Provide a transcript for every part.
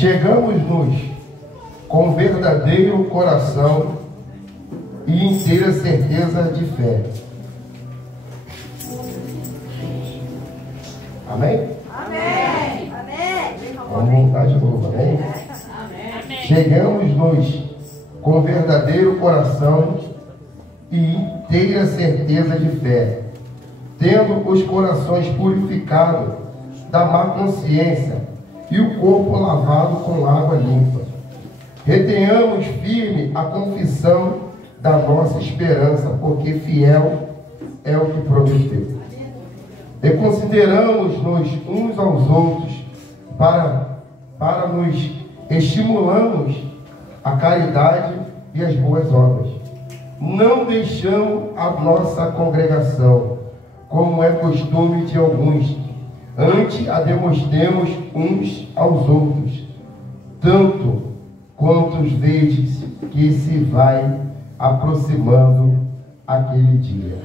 chegamos-nos com verdadeiro coração e inteira certeza de fé. Amém? Amém. Amém. Vamos voltar de novo, amém? Amém. Chegamos-nos com verdadeiro coração e inteira certeza de fé, tendo os corações purificados da má consciência e o corpo lavado com água limpa. Retenhamos firme a confissão da nossa esperança, porque fiel é o que prometeu. E consideramos-nos uns aos outros para nos estimularmos a caridade e as boas obras. Não deixamos a nossa congregação, como é costume de alguns, antes a demonstremos uns aos outros, tanto quanto vedes que se vai aproximando aquele dia.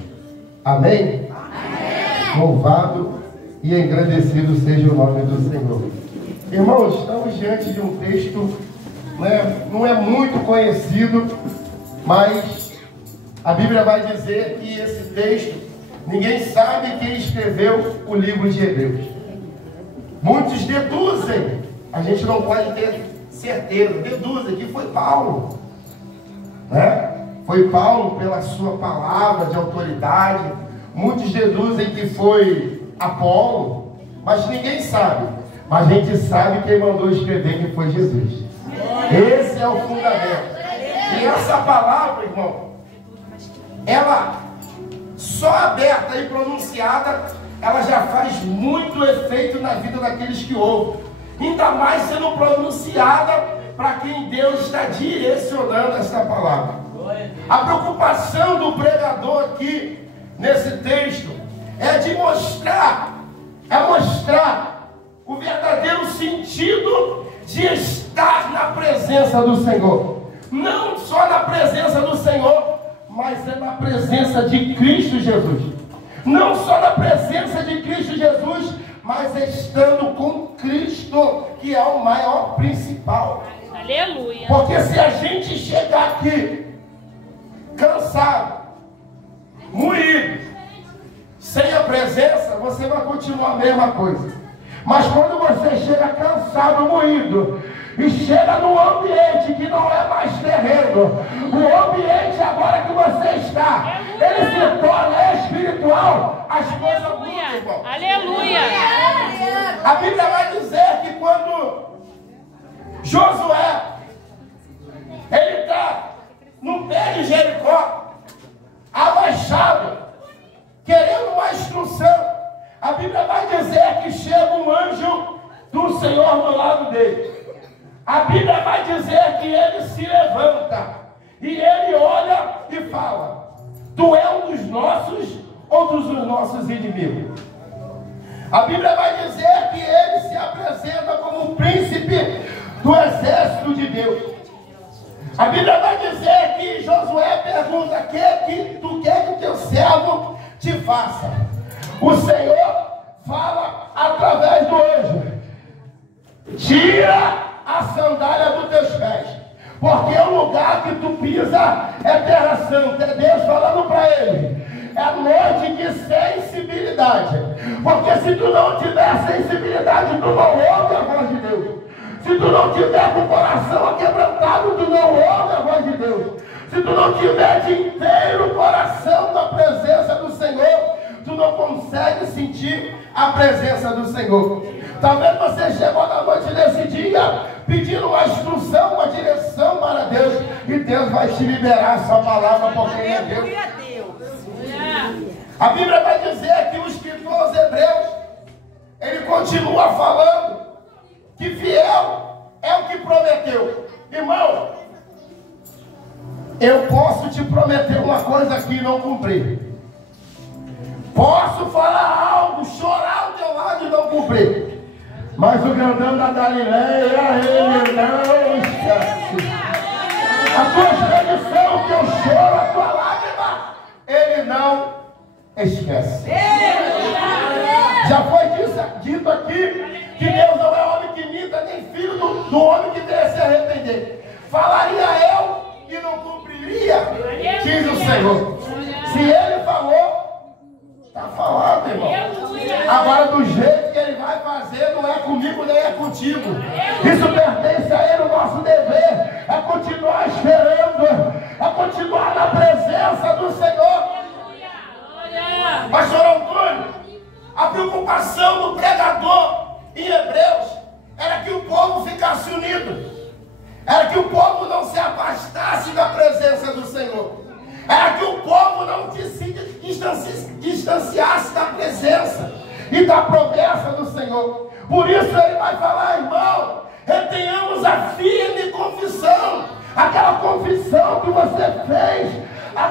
Amém? Amém. Louvado e engrandecido seja o nome do Senhor. Irmãos, estamos diante de um texto, não é muito conhecido, mas a Bíblia vai dizer que esse texto, ninguém sabe quem escreveu o livro de Hebreus. Muitos deduzem, a gente não pode ter certeza, deduzem que foi Paulo, né? Foi Paulo pela sua palavra de autoridade. Muitos deduzem que foi Apolo, mas ninguém sabe. Mas a gente sabe quem mandou escrever que foi Jesus. Esse é o fundamento. E essa palavra, irmão, ela só aberta e pronunciada, ela já faz muito efeito na vida daqueles que ouvem. Ainda mais sendo pronunciada para quem Deus está direcionando esta palavra. A preocupação do pregador aqui, nesse texto, é de mostrar o verdadeiro sentido de estar na presença do Senhor. Não só na presença do Senhor, mas é na presença de Cristo Jesus. Não só na presença de Cristo Jesus, mas estando com Cristo, que é o maior principal. Aleluia. Porque se a gente chegar aqui cansado, moído, sem a presença, você vai continuar a mesma coisa. Mas quando você chega cansado, moído, e chega num ambiente que não é mais terreno, o ambiente agora que você está, ele se torna espiritual, as coisas mudam, irmão. Aleluia. A Bíblia vai dizer que quando Josué, ele está no pé de Jericó, abaixado, querendo uma instrução, a Bíblia vai dizer que chega um anjo do Senhor do lado dele. A Bíblia vai dizer que ele se levanta e ele olha e fala: tu é um dos nossos ou dos nossos inimigos? A Bíblia vai dizer que ele se apresenta como o príncipe do exército de Deus. A Bíblia vai dizer que Josué pergunta: que tu quer que o teu servo te faça? O Senhor fala através do anjo: tira a sandália dos teus pés, porque o lugar que tu pisa é terra santa. É Deus falando para ele: é noite de sensibilidade, porque se tu não tiver sensibilidade, tu não ouve a voz de Deus. Se tu não tiver com o coração aquebrantado, tu não ouve a voz de Deus. Se tu não tiver de inteiro coração na presença do Senhor, tu não consegue sentir a presença do Senhor. Talvez você chegou na noite desse dia pedindo uma instrução, uma direção para Deus, e Deus vai te liberar essa palavra, porque Ele é Deus. A Bíblia vai dizer que o escritor aos Hebreus, ele continua falando que fiel é o que prometeu. Irmão, eu posso te prometer uma coisa aqui e não cumprir. Posso falar algo, chorar ao teu lado e não cumprir. Mas o grandão da Galileia, ele não esquece. A tua expedição, o teu choro, a tua lágrima, ele não esquece. Já foi dito aqui que Deus não é homem que minta, nem filho do do homem que veio se arrepender. Falaria eu e não cumpriria, diz o Senhor. Se ele falou, está falando, irmão. Agora, do jeito que ele vai fazer, não é comigo nem é contigo. Isso pertence a ele. O nosso dever é continuar esperando, é continuar na presença do Senhor. Pastor Antônio, a preocupação do pregador em Hebreus era que o povo ficasse unido, era que o povo não se afastasse da presença do Senhor, era que o povo não se distanciasse da presença e da promessa do Senhor. Por isso ele vai falar, irmão, retenhamos a firme confissão, aquela confissão que você fez há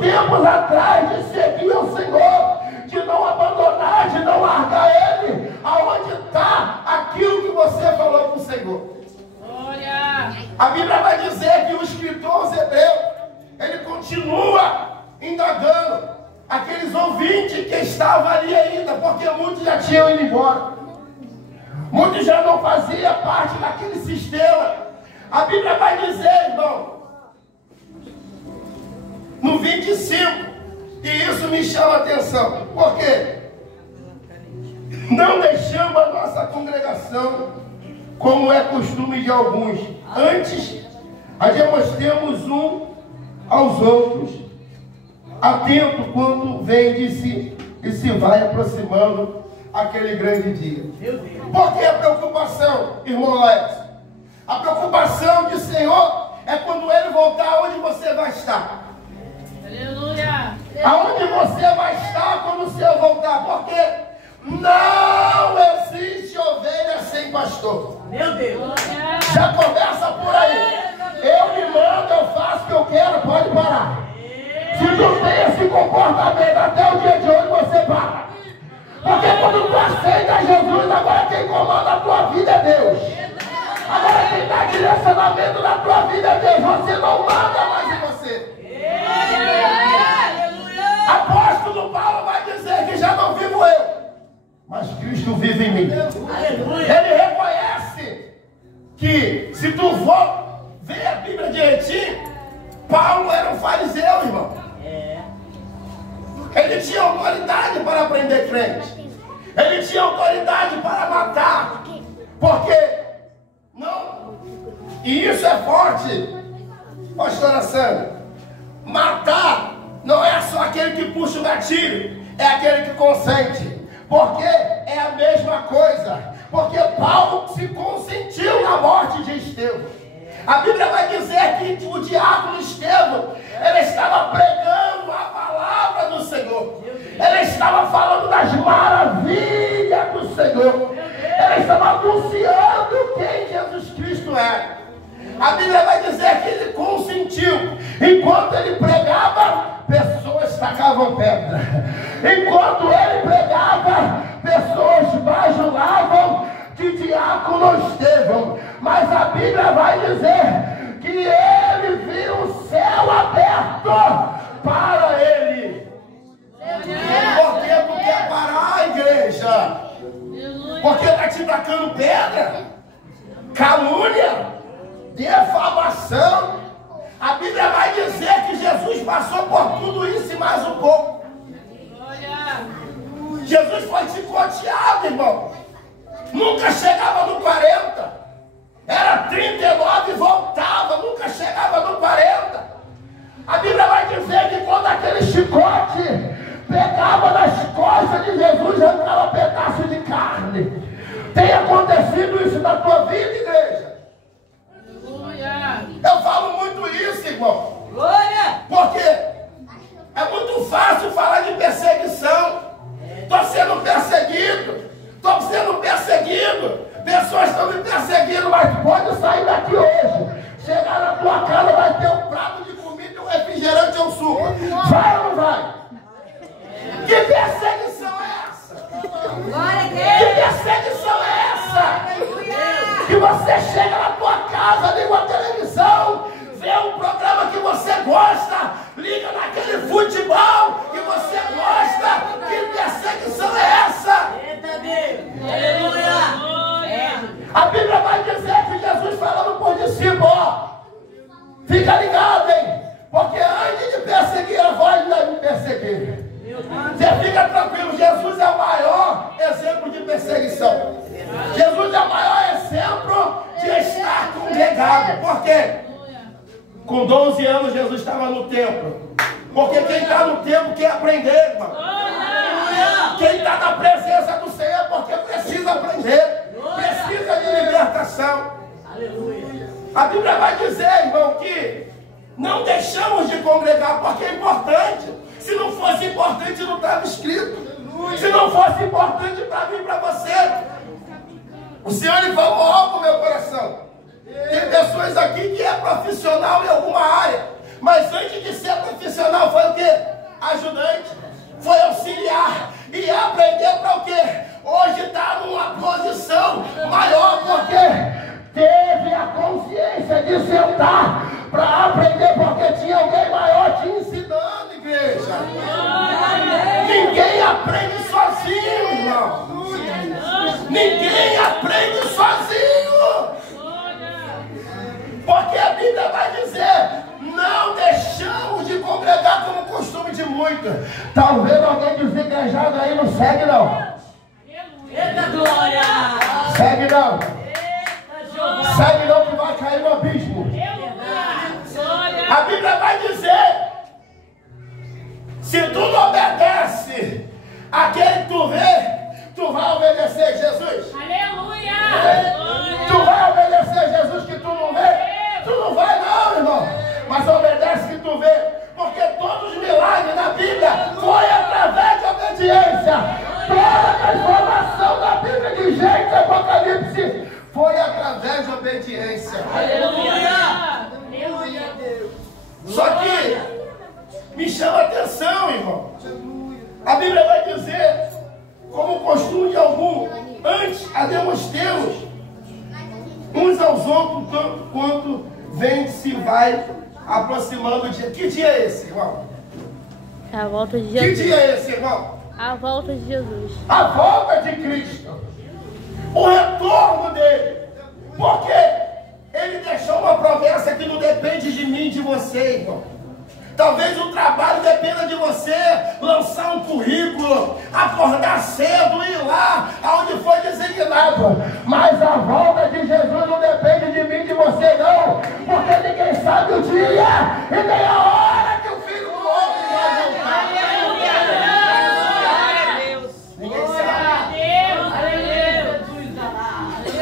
tempos atrás, de seguir o Senhor, de não abandonar, de não largar Ele. Aonde está aquilo que você falou para o Senhor? Glória. A Bíblia vai dizer que o escritor aos Hebreus, ele continua indagando aqueles ouvintes que estavam ali ainda, porque muitos já tinham ido embora, muitos já não faziam parte daquele sistema. A Bíblia vai dizer, irmão, no 25, e isso me chama a atenção, porque não deixamos a nossa congregação, como é costume de alguns, antes admoestemos um aos outros, atento quando vem de si e se vai aproximando aquele grande dia. Por que a preocupação, irmão Lex? A preocupação de Senhor é quando Ele voltar, onde você vai estar. Aleluia. Aonde você vai estar quando o Senhor voltar? Porque não existe ovelha sem pastor. Meu Deus. Já começa por aí. Eu me mando, eu faço o que eu quero, pode parar. Se tu tem esse comportamento até o dia de hoje, você para. Porque quando tu aceita Jesus, agora quem comanda a tua vida é Deus. Agora quem dá direcionamento na tua vida é Deus. Você não manda mais em você. Apóstolo Paulo vai dizer que já não vivo eu, mas Cristo vive em mim. Ele reconhece que, se tu for ver a Bíblia direitinho, Paulo era um fariseu, irmão. Ele tinha autoridade para prender crente, ele tinha autoridade para matar, porque não, e isso é forte, pastora Sandra. Matar não é só aquele que puxa o gatilho, é aquele que consente, porque é a mesma coisa, porque Paulo se consentiu na morte de Estevão. A Bíblia vai dizer que o diácono Estevão, ele estava pregando a palavra do Senhor, ele estava falando das maravilhas do Senhor, ele estava anunciando quem Jesus Cristo é. A Bíblia vai dizer que ele consentiu. Enquanto ele pregava, pessoas tacavam pedra. Enquanto ele pregava, pessoas bajulavam de diácono Estevão. Mas a Bíblia vai dizer que ele viu o céu aberto para ele. Por que tu quer parar, igreja? Porque está te tacando pedra, calúnia, defamação. A Bíblia vai dizer que Jesus passou por tudo isso e mais um pouco. Jesus foi chicoteado, irmão. Nunca chegava no 40. Era 39 e voltava. Nunca chegava no 40. A Bíblia vai dizer que quando aquele chicote pegava nas costas de Jesus, arrancava pedaço de carne. Tem acontecido isso na tua vida, igreja? Eu falo muito isso, irmão. Porque é muito fácil falar de perseguição. Estou sendo perseguido. Estou sendo perseguido. Pessoas estão me perseguindo, mas pode sair daqui hoje. Chegar na tua casa, vai ter um prato de comida, um refrigerante ou um suco. Vai ou não vai? Que perseguição é essa? Que perseguição é essa? Que você chega na tua casa, liga a televisão, vê um programa que você gosta, liga naquele futebol que você gosta. Que perseguição é essa? A Bíblia vai dizer que pó. Fica ligado, hein? Porque antes de perseguir, a voz vai me perseguir. Você fica tranquilo, Jesus é o maior exemplo de perseguição. Jesus é o maior exemplo de estar congregado. Por quê? Com 12 anos Jesus estava no templo. Porque quem está no templo quer aprender, irmão. Quem está na presença do Senhor é porque precisa aprender. Precisa de libertação. A Bíblia vai dizer, irmão, que não deixamos de congregar porque é importante. Se não fosse importante, não estava escrito. Se não fosse importante para mim e para você, o Senhor lhe falou algo no meu coração. Tem pessoas aqui que é profissional em alguma área, mas antes de ser profissional foi o quê? Ajudante, foi auxiliar e aprender para o quê? Hoje está numa posição maior porque teve a consciência de sentar para aprender, porque tinha alguém maior te ensinando, igreja. Ninguém aprende sozinho, irmão. Ninguém aprende sozinho. Porque a Bíblia vai dizer: não deixamos de congregar como costume de muitos. Talvez alguém desenganjado aí não segue, não. Eita glória! Segue não. Segue não, que vai cair no abismo. A Bíblia vai dizer: se tu não obedece aquele que tu vê, tu vai obedecer Jesus. Aleluia! Tu vai obedecer Jesus que tu não vê? Tu não vai não, irmão. Mas obedece que tu vê. Porque todos os milagres na Bíblia foi através de obediência. Toda a transformação da Bíblia de Gênesis e Apocalipse foi através de obediência. Aleluia! Aleluia, Deus. Só que me chama a atenção, irmão. A Bíblia vai dizer, como costume de algum, antes ademos uns aos outros, tanto quanto vem se vai aproximando o dia. Que dia é esse, irmão? É a volta de Que Jesus. dia é esse, irmão? A volta de Jesus. A volta de Cristo. O retorno dele. Porque ele deixou uma promessa que não depende de mim, de você, irmão. Talvez o trabalho dependa de você lançar um currículo, acordar cedo e ir lá aonde foi designado. Mas a volta de Jesus não depende de mim, de você não. Porque ninguém sabe o dia e nem a hora que o Filho do Homem vai voltar. Ninguém sabe.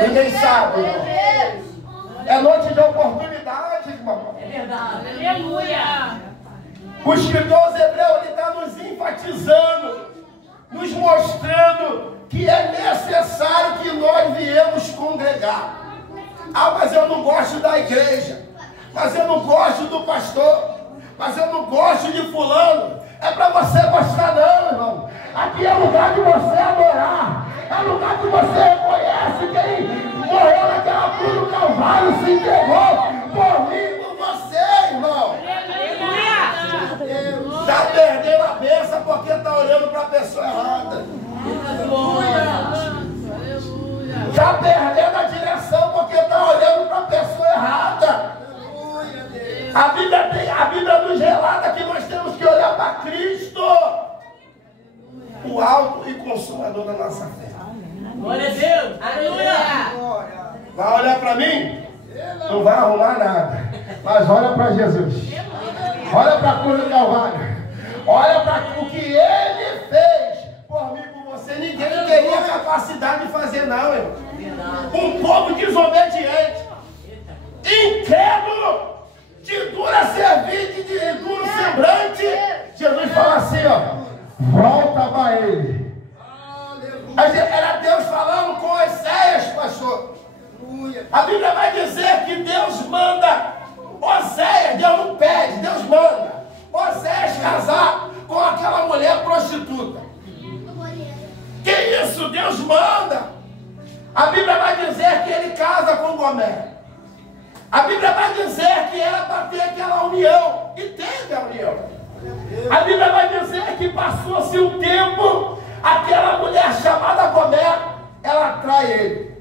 Ninguém sabe, irmão. É noite de oportunidade, irmão. É verdade. Aleluia! O escritor aos Hebreus está nos enfatizando, nos mostrando que é necessário que nós viemos congregar. Ah, mas eu não gosto da igreja, mas eu não gosto do pastor, mas eu não gosto de fulano. É para você gostar não, irmão. Aqui é lugar de você adorar. É lugar que você reconhece quem morreu naquela cruz do Calvário, se entregou por mim, por você, irmão. Está perdendo a bênção porque está olhando para a pessoa errada. Está perdendo a direção porque está olhando para a pessoa errada. A Bíblia nos relata que nós temos que olhar para Cristo, o autor e consumador da nossa fé. Glória a Deus! Aleluia! Vai olhar para mim? Não vai arrumar nada. Mas olha para Jesus. Olha para a cruz do Calvário. Olha para o que Ele fez por mim e por você. Ninguém teria capacidade de fazer não, irmão. Um povo desobediente, incrédulo, de dura cerviz, de duro semblante. Jesus fala assim, ó: volta para Ele. Era Deus falando com Oséias, pastor. A Bíblia vai dizer que Deus manda Oséias, Deus não pede, Deus manda Oséias casar com aquela mulher prostituta. Que isso? Deus manda. A Bíblia vai dizer que ele casa com Gomé. A Bíblia vai dizer que era para ter aquela união. E teve a união. A Bíblia vai dizer que passou-se um tempo, aquela mulher chamada Gomé, ela atrai ele.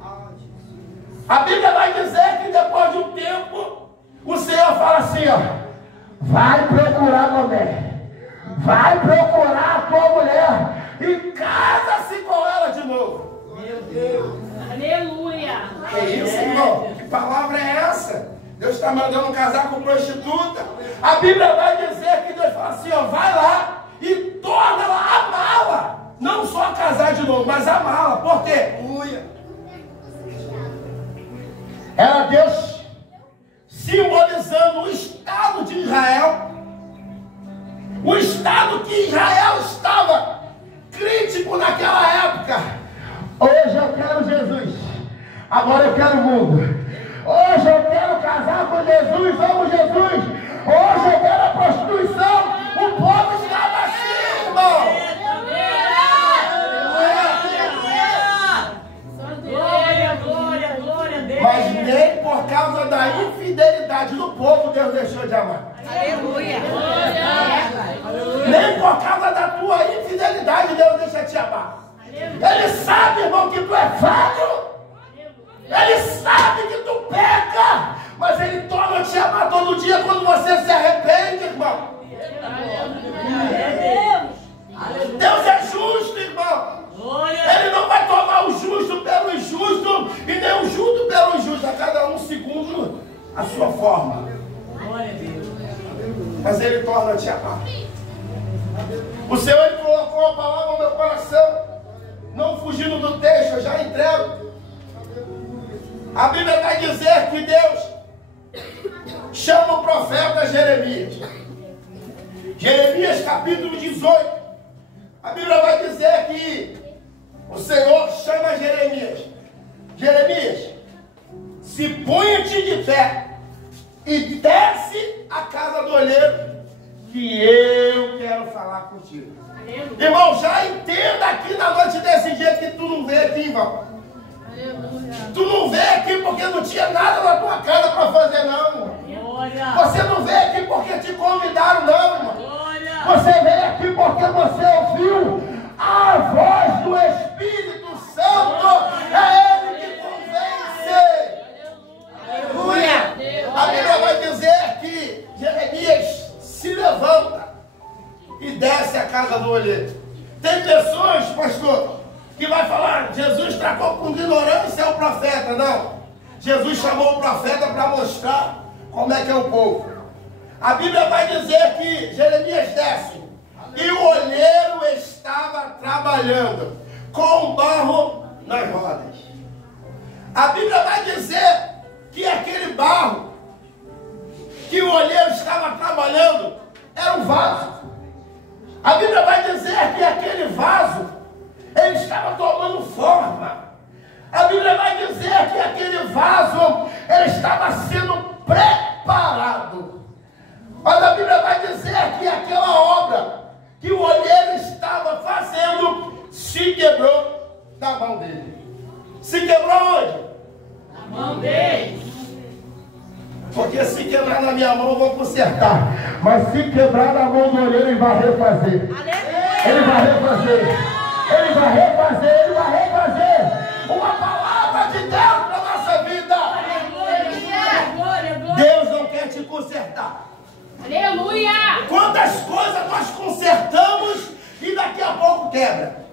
A Bíblia vai dizer que depois de um tempo, o Senhor fala assim, ó, vai procurar mulher, vai procurar a tua mulher e casa-se com ela de novo. Meu Deus. Aleluia. Que isso, irmão? Que palavra é essa? Deus está mandando casar com prostituta. A Bíblia vai dizer que Deus fala assim, ó, vai lá e torna ela amá-la. Não só casar de novo, mas amá-la. Por quê? Era Deus simbolizando o Estado de Israel. O Estado que Israel estava crítico naquela época. Hoje eu quero Jesus. Agora eu quero o mundo. Hoje eu quero casar com Jesus. Amo Jesus. Hoje eu quero a prostituição. O povo estava assim, irmão. Glória a Deus. Mas nem por causa da infidelidade do povo Deus deixou de amar. Aleluia. Nem por causa da tua infidelidade Deus deixa de te amar. Ele sabe, irmão, que tu é falho. Ele sabe que tu peca. Mas Ele torna te amar todo dia quando você se arrepende, irmão. Deus é justo, irmão. Ele não vai tomar o justo pelo injusto e nem o justo pelo injusto. A cada um segundo a sua forma. Mas Ele torna te amar. O Senhor Ele colocou a palavra no meu coração. Não fugindo do texto, eu já entrego. A Bíblia vai dizer que Deus chama o profeta Jeremias. Jeremias capítulo 18. A Bíblia vai dizer que o Senhor chama Jeremias. Jeremias, se punha-te de pé e desce a casa do olheiro, que eu quero falar contigo. Irmão, já entenda aqui na noite desse dia que tu não veio aqui, irmão. Tu não veio aqui porque não tinha nada na tua casa para fazer, não, irmão. Você não veio aqui porque te convidaram, não, irmão. Você veio aqui porque você ouviu a voz do Espírito Santo. É Ele que convence. Aleluia. A Bíblia vai dizer que Jeremias se levanta e desce a casa do olheiro. Tem pessoas, pastor, que vai falar, Jesus tratou com ignorância o profeta. Não. Jesus chamou o profeta para mostrar como é que é o povo. A Bíblia vai dizer que Jeremias desce e o olheiro estava trabalhando com barro nas rodas. A Bíblia vai dizer que aquele barro que o olheiro estava trabalhando era um vaso. A Bíblia vai dizer que aquele vaso ele estava tomando forma. A Bíblia vai dizer que aquele vaso ele estava sendo preparado. Mas a Bíblia vai dizer que aquela obra que o olheiro estava fazendo se quebrou da mão dele. Se quebrou onde? Na mão dele. Porque se quebrar na minha mão eu vou consertar. Mas se quebrar na mão do olheiro ele vai refazer. Ele vai refazer. Ele vai refazer. Ele vai refazer. Uma palavra de Deus para a nossa vida. Deus não quer te consertar. Aleluia! Quantas coisas nós consertamos e daqui a pouco quebra.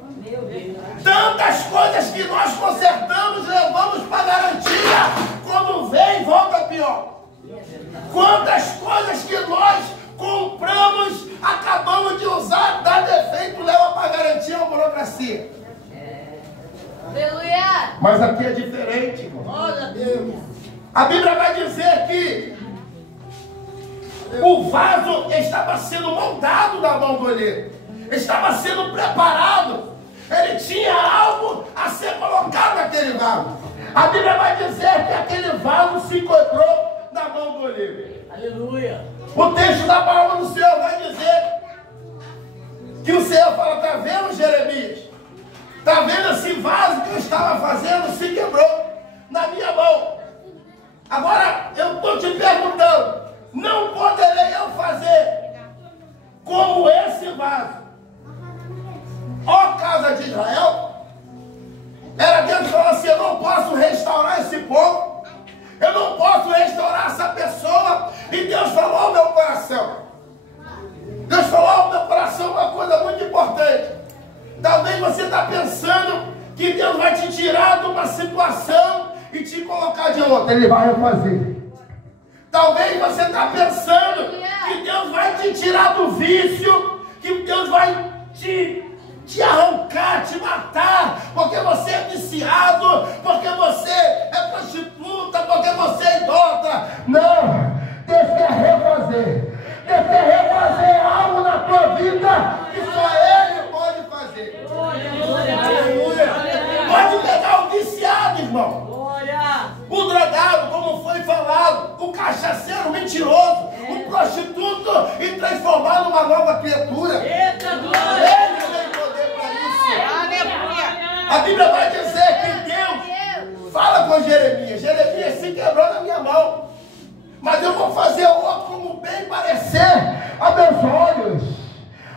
Tantas coisas que nós consertamos, levamos para garantia, quando vem, volta pior. Quantas coisas que nós compramos, acabamos de usar, dá defeito, leva para garantia a burocracia. Aleluia! Mas aqui é diferente, irmão. A Bíblia vai dizer que o vaso estava sendo moldado na mão do olheiro, estava sendo preparado. Ele tinha algo a ser colocado naquele vaso. A Bíblia vai dizer que aquele vaso se quebrou na mão do olheiro. Aleluia! O texto da palavra do Senhor vai dizer que o Senhor fala, está vendo, Jeremias? Está vendo esse vaso que eu estava fazendo se quebrou na minha mão. Agora eu estou te perguntando, não poderei eu fazer como esse vaso? Ó casa de Israel, era Deus que falou assim, eu não posso restaurar esse povo, Talvez você está pensando que Deus vai te tirar de uma situação e te colocar de outra. Ele vai refazer. Talvez você está pensando que Deus vai te tirar do vício, que Deus vai te arrancar, te matar, porque você é viciado, porque você é prostituta, porque você é idólatra. Não, Deus quer refazer. Deus quer refazer algo na tua vida que só Ele pode fazer. Pode pegar o viciado, irmão. O drogado, como foi falado, o cachaceiro mentiroso, o prostituto, e transformar numa nova criatura. Ele tem poder para isso. A Bíblia vai dizer que Deus fala com Jeremias. Jeremias se quebrou na minha mão, mas eu vou fazer outro como bem parecer a meus olhos.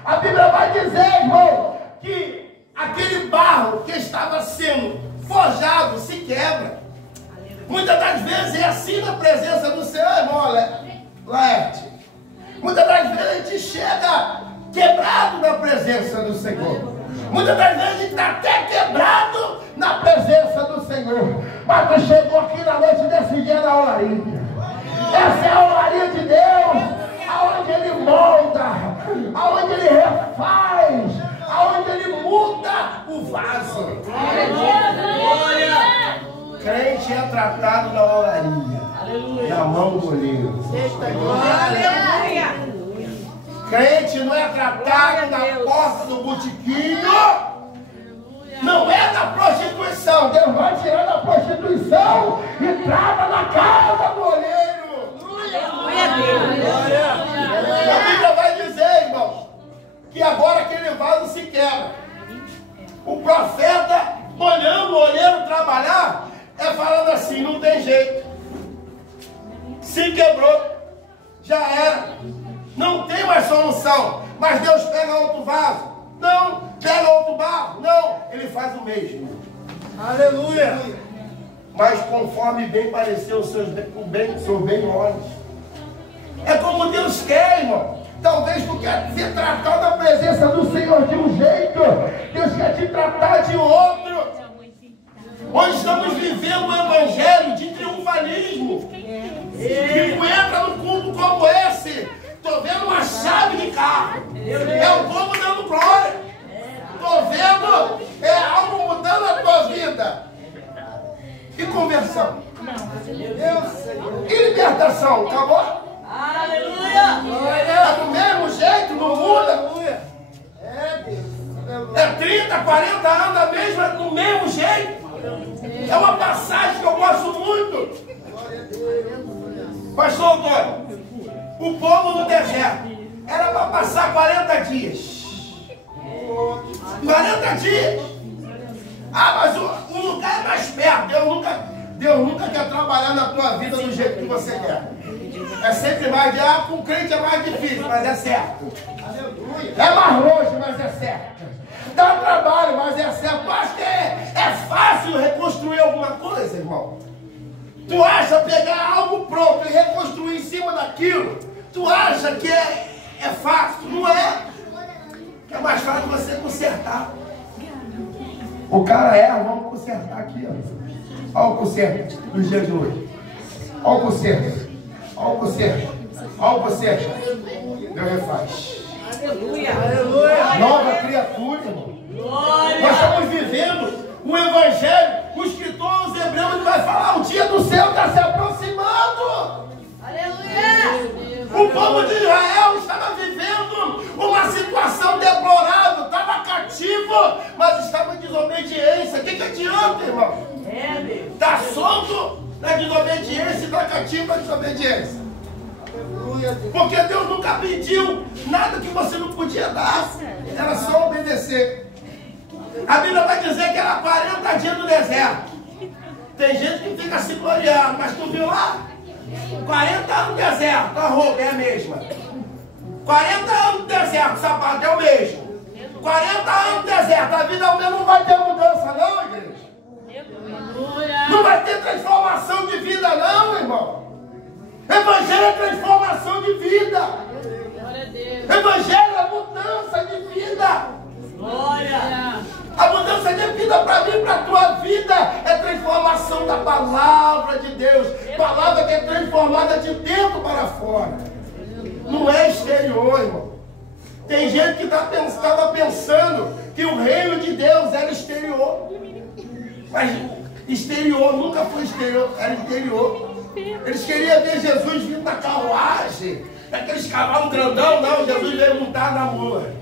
A Bíblia vai dizer, irmão, que aquele barro que estava sendo forjado se quebra. Muitas das vezes é assim na presença do Senhor, irmão Laerte. Muitas das vezes a gente chega quebrado na presença do Senhor. Muitas das vezes a gente está até quebrado na presença do Senhor. Mas tu chegou aqui na noite desse dia na olaria. Essa é a olaria de Deus, aonde Ele molda, aonde Ele refaz, aonde Ele muda o vaso. Crente é tratado na olaria, na mão do oleiro. Crente não é tratado na porta do botiquinho, não é na prostituição. Deus vai tirar da prostituição e trata na casa do oleiro. A Bíblia vai dizer, irmão, que agora aquele vaso se quebra. O profeta, olhando o oleiro trabalhar, falando assim, não tem jeito. Se quebrou, já era. Não tem mais solução. Mas Deus pega outro vaso. Não. Pega outro barro. Não. Ele faz o mesmo. Aleluia. Mas conforme bem pareceu o seu bem olhos. É como Deus quer, irmão. Talvez tu quer ser tratado na presença do Senhor de um jeito. Deus quer te tratar de outro. Hoje estamos vivendo um evangelho de triunfalismo. Que tu entra num culto como esse, estou vendo uma chave de carro. É o povo dando glória. Estou vendo algo mudando a tua vida. E conversão? E libertação? Acabou? Aleluia! É do mesmo jeito, não muda? É 30, 40 anos do mesmo jeito. É uma passagem que eu gosto muito. Pastor Antônio, o povo no deserto era para passar 40 dias. 40 dias. Ah, mas o lugar é mais perto. Deus nunca quer trabalhar na tua vida do jeito que você quer. É sempre mais com o crente é mais difícil, mas é certo. É mais longe, mas é certo. Dá trabalho, mas é certo. Tu acha que é fácil reconstruir alguma coisa, irmão? Tu acha pegar algo pronto e reconstruir em cima daquilo? Tu acha que é fácil? Não é. É mais fácil você consertar. O cara erra, vamos consertar aqui, ó. Olha o conserto dos dias de hoje. Olha o conserto. Olha o conserto. Olha o conserto. Deus refaz. Aleluia. Aleluia. Nova criatura, irmão. Glória. Nós estamos vivendo o evangelho. O escritor aos Hebreus vai falar: o dia do céu está se aproximando. Aleluia. O povo de Israel estava vivendo uma situação deplorável. Estava cativo, mas estava em desobediência. O que adianta, irmão? Está solto na desobediência e está cativo na desobediência. Porque Deus nunca pediu nada que você não podia dar. Era só obedecer. A Bíblia vai dizer que era 40 dias no deserto. Tem gente que fica se gloriando, mas tu viu lá? 40 anos no deserto, a roupa é a mesma. 40 anos no deserto, o sapato é o mesmo. 40 anos no deserto, a vida ao menos não vai ter mudança não, igreja. Não vai ter transformação de vida não, irmão. Evangelho é transformação de vida. Evangelho é mudança de vida. vida para mim, para a tua vida, é transformação da palavra de Deus. Palavra que é transformada de dentro para fora. Não é exterior, irmão. Tem gente que estava pensando que o reino de Deus era exterior. Mas exterior nunca foi exterior, era interior. Eles queriam ver Jesus vindo na carruagem, aqueles cavalos grandão, não. Jesus veio montar na mula.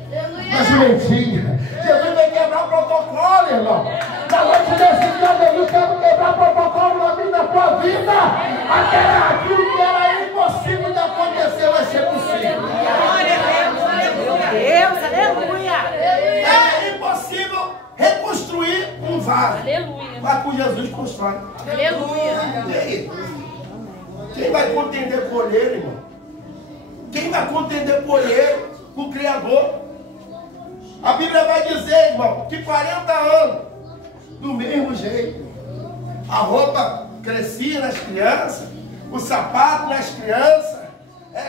Mas mentira. Jesus veio quebrar o protocolo, irmão. Na noite desse dia, eu quero quebrar o protocolo na minha, na tua vida. Aquilo que era impossível de acontecer vai ser possível. Deus, aleluia. É impossível reconstruir um vaso. Aleluia. Mas com Jesus constrói. Aleluia. E aí? Quem vai contender com o olheiro, irmão? Quem vai contender com o olheiro? Com o Criador? A Bíblia vai dizer, irmão, que 40 anos, do mesmo jeito, a roupa crescia nas crianças, o sapato nas crianças.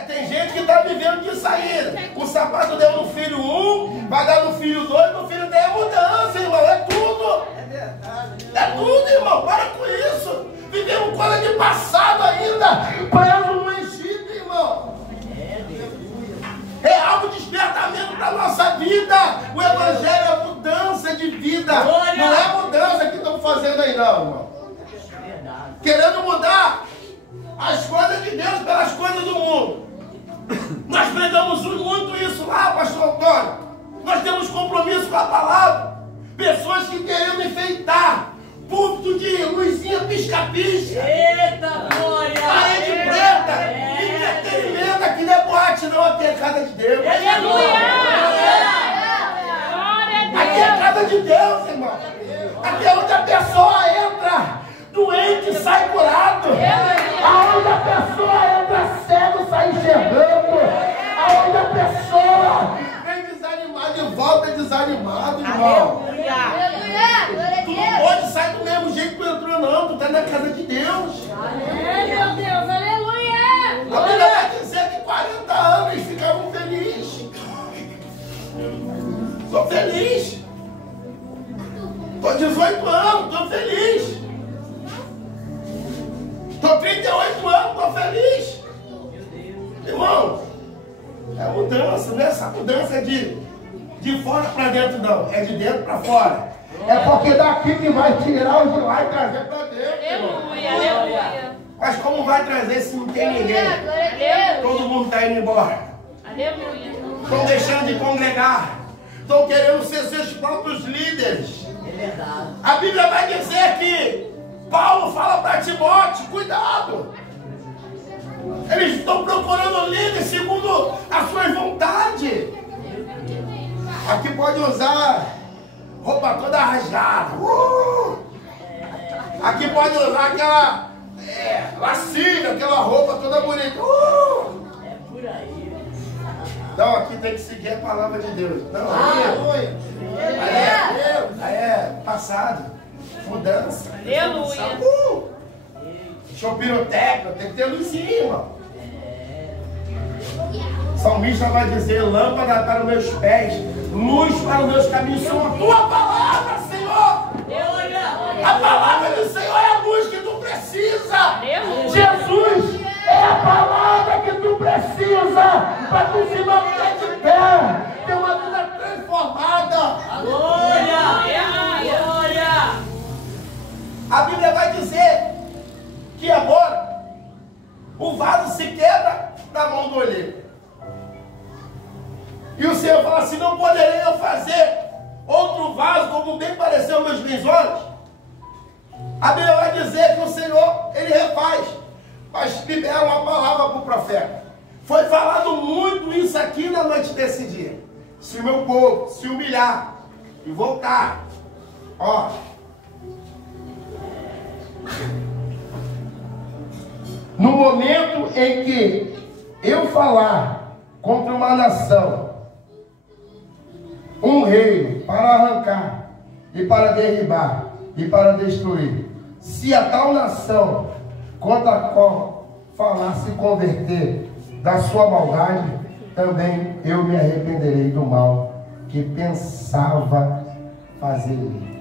Tem gente que está vivendo disso aí. O sapato deu no filho 1, vai dar no filho 2, no filho 10 é mudança, irmão. É tudo. É verdade. É tudo, irmão. Para com isso. Vivemos coisa de passado ainda. Preso no Egito, irmão. É algo despertamento para a nossa vida. O Evangelho é mudança de vida. Não é mudança que estamos fazendo aí, não, irmão. Querendo mudar as coisas de Deus pelas coisas do mundo. Nós pregamos muito isso lá, pastor Antônio. Nós temos compromisso com a palavra. Pessoas que querendo enfeitar púlpito de luzinha pisca-pisca. Eita, glória. Parede preta. Entretenimento. Aqui não é boate, não. Aqui é casa de Deus. Aleluia. Aqui é casa de Deus, irmão. Aqui é onde a pessoa entra doente, sai curado. Aonde a pessoa entra cego, sai enxergando. Aonde a pessoa vem desanimado e volta desanimado, irmão. Tu não pode sair do mesmo jeito que tu entrou, não. Tu tá na casa de Deus. Meu Deus, aleluia. A Bíblia vai dizer que 40 anos eles ficavam felizes. Tô feliz. Tô 18 anos, tô feliz. Tô 38 anos, tô feliz. Irmão, é mudança, não é essa mudança de fora para dentro, não. É de dentro para fora. É porque daqui que vai tirar os de lá e trazer para dentro. Aleluia. Aleluia. Mas como vai trazer se não tem ninguém? Todo mundo está indo embora. Aleluia. Estão deixando de congregar. Estão querendo ser seus próprios líderes. A Bíblia vai dizer que Paulo fala para Timóteo, cuidado. Eles estão procurando líderes segundo as suas vontades. Aqui pode usar roupa toda rasgada. Aqui pode usar aquela lasciva, aquela roupa toda bonita. É por aí. Então aqui tem que seguir a palavra de Deus. Não, aí é passado. Mudança. Aleluia. Show pirotécnico, tem que ter luzinha, irmão. O salmista vai dizer: lâmpada para os meus pés, luz para os meus caminhos, são a tua palavra, Senhor. A palavra do Senhor é a luz que tu precisa. Jesus é a palavra que tu precisa para tu se manter de pé, ter uma vida transformada. Glória. A Bíblia vai dizer que agora o vaso se quebra na mão do olheiro. E o Senhor fala assim: não poderei eu fazer outro vaso como bem pareceu aos meus bens olhos? A Bíblia vai dizer que o Senhor, Ele refaz, mas libera uma palavra para o profeta. Foi falado muito isso aqui na noite desse dia. Se o meu povo se humilhar e voltar, ó, no momento em que eu falar contra uma nação, um reino para arrancar e para derribar e para destruir, se a tal nação contra a qual falar se converter da sua maldade, também eu me arrependerei do mal que pensava fazer.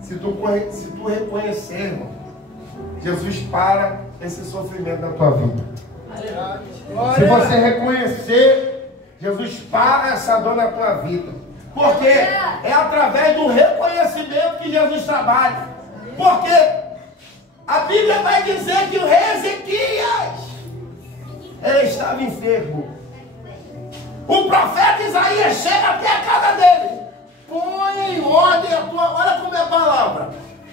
Se tu reconhecer, irmão, Jesus para esse sofrimento na tua vida. Se você reconhecer, Jesus para essa dor na tua vida. Porque é através do reconhecimento que Jesus trabalha. Porque a Bíblia vai dizer que o rei Ezequias, ele estava enfermo. O profeta Isaías chega até a casa dele. Põe em ordem a tua... Olha como é a palavra.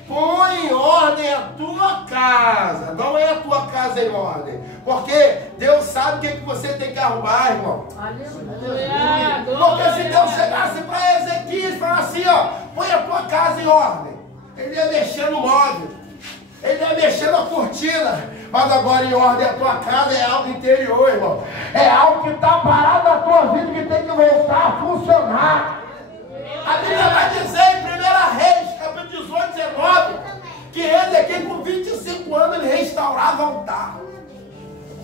Põe em ordem a tua casa. Não é a tua casa em ordem. Porque Deus sabe o que você tem que arrumar, irmão. Aleluia. Porque se Deus chegasse para Ezequias e falasse assim, ó, põe a tua casa em ordem, ele ia mexer no móvel, ele ia mexer na cortina. Mas agora em ordem a tua casa é algo interior, irmão. É algo que está parado na tua vida, que tem que voltar a funcionar. A Bíblia vai dizer em 1 Reis, capítulo 18, 19, que Ezequias com 25 anos ele restaurava o altar.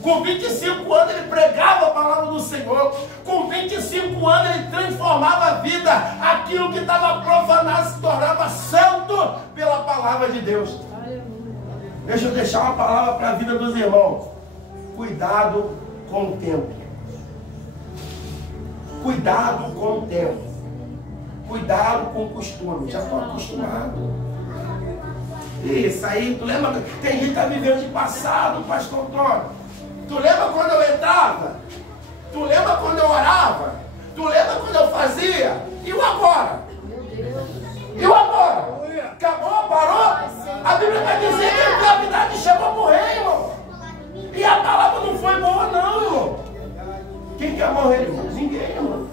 Com 25 anos ele pregava a palavra do Senhor. Com 25 anos ele transformava a vida. Aquilo que estava profanado se tornava santo pela palavra de Deus. Deixa eu deixar uma palavra para a vida dos irmãos. Cuidado com o tempo. Cuidado com o tempo. Cuidado com o costume. Já estou acostumado. Isso aí, tu lembra? Tem gente que está vivendo de passado, pastor Antônio. Tu lembra quando eu entrava? Tu lembra quando eu orava? Tu lembra quando eu fazia? E o agora? E o agora? Acabou? Parou? A Bíblia vai dizer que a enfermidade chegou a morrer, irmão. E a palavra não foi boa, não, irmão. Quem quer morrer, irmão? Ninguém, irmão.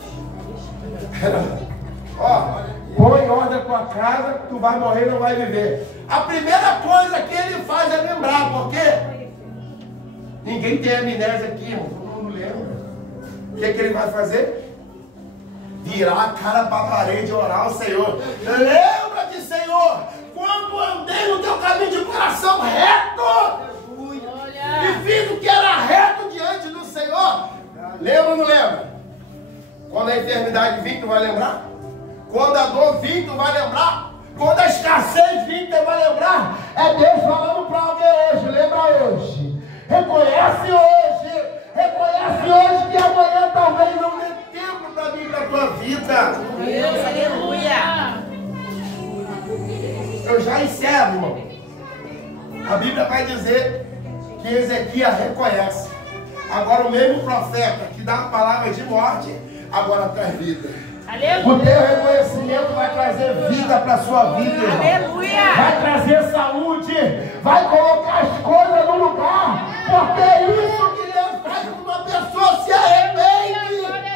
Ó, põe em ordem a tua casa, tu vai morrer, não vai viver. A primeira coisa que ele faz é lembrar, por quê? Ninguém tem amnésia aqui, irmão. Todo mundo lembra. O que ele vai fazer? Virar a cara para a parede e orar ao Senhor. Lembra-te, Senhor, quando andei no teu caminho de coração reto e fiz o que era reto diante do Senhor. Lembra ou não lembra? Quando a enfermidade vir, tu vai lembrar? Quando a dor vir, tu vai lembrar? Quando a escassez vir, tu vai lembrar? É Deus falando para alguém hoje. Lembra hoje. Reconhece hoje que amanhã talvez não dê tempo para vir para a tua vida. Deus, aleluia. Eu já encerro, irmão. A Bíblia vai dizer que Ezequias reconhece. Agora o mesmo profeta que dá a palavra de morte, agora traz vida. Aleluia. O teu reconhecimento vai trazer vida para a sua vida, irmão. Aleluia. Vai trazer saúde, vai colocar as coisas no lugar, porque é isso que Deus faz quando uma pessoa se arrepende. Glória a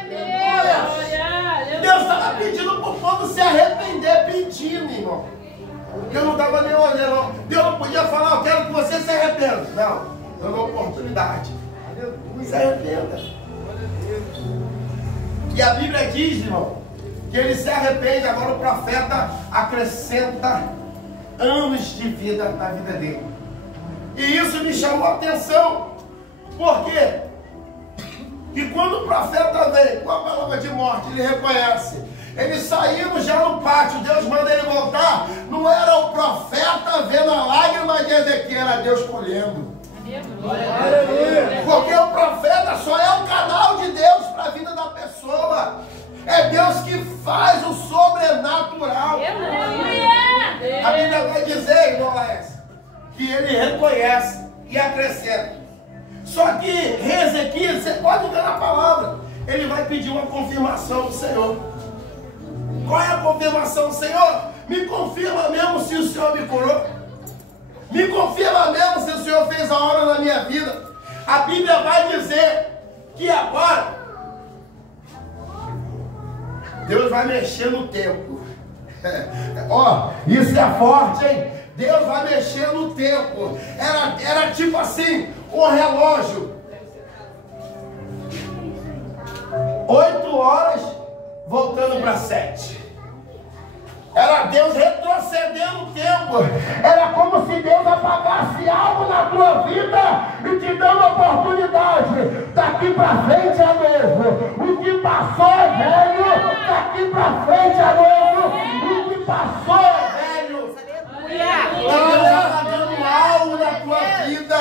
Deus. Deus estava pedindo para o povo se arrepender, pedindo, irmão. Deus não estava nem olhando, não. Deus não podia falar, eu quero que você se arrependa. Não, dando uma oportunidade. Se arrependa. E a Bíblia diz, irmão, que ele se arrepende. Agora o profeta acrescenta anos de vida na vida dele. E isso me chamou a atenção. Por quê? Que quando o profeta vem com a palavra de morte, ele reconhece. Ele saindo já no pátio, Deus manda ele voltar. Não era o profeta vendo a lágrima de Ezequias, era Deus colhendo. Porque o profeta só é o canal de Deus para a vida da pessoa. É Deus que faz o sobrenatural. A Bíblia vai dizer, irmão Laércio, que ele reconhece e acrescenta. Só que Ezequias, você pode ver na palavra, ele vai pedir uma confirmação do Senhor. Qual é a confirmação do Senhor? Me confirma mesmo se o Senhor me curou. Me confirma mesmo se o Senhor fez a obra na minha vida. A Bíblia vai dizer que agora Deus vai mexer no tempo. Ó, isso é forte, hein? Deus vai mexer no tempo. Era tipo assim, o relógio. 8 horas voltando para 7. Era Deus retrocedendo o tempo. Era como se Deus apagasse algo na tua vida e te dando oportunidade. Daqui para frente é novo. O que passou é velho. Daqui para frente é novo. O que passou, velho. Deus está dando algo na tua vida.